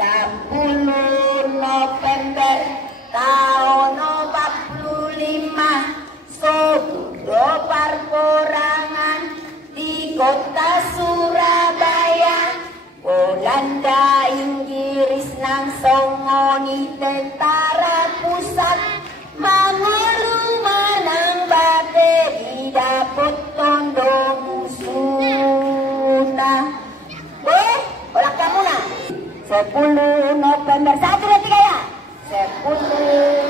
10 November tahun 45 Sobudo perporangan di kota Surabaya. Belanda Inggris nang songoni tentara pusat manguru menang bateri dapet tondo musuhna. Olah kamu nah 10 November 1, 2, 3 ya. 10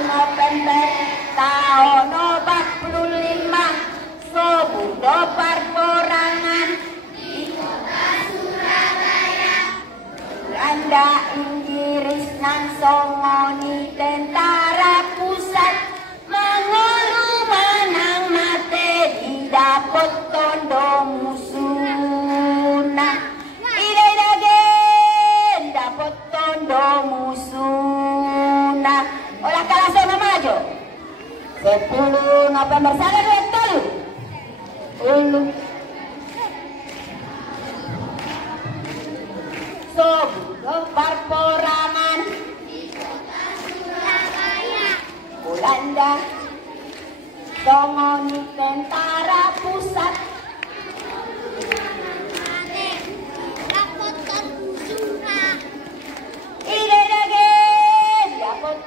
November tahun 45 Sobudo perporangan di kota Surabaya. Belanda Inggris nang songoni tentara pusat menguru menang materi dapet tondo musuhna. Ida gen dapet tondo musuhna. Olah kalah sama maju 10 November 1, 2, 3 Sobudo perporangan di kota Surabaya. Belanda songoni tentara pusat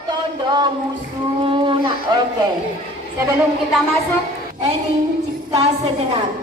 tondo musuhna. Oke, sebelum kita masuk, ini cipta sejenak.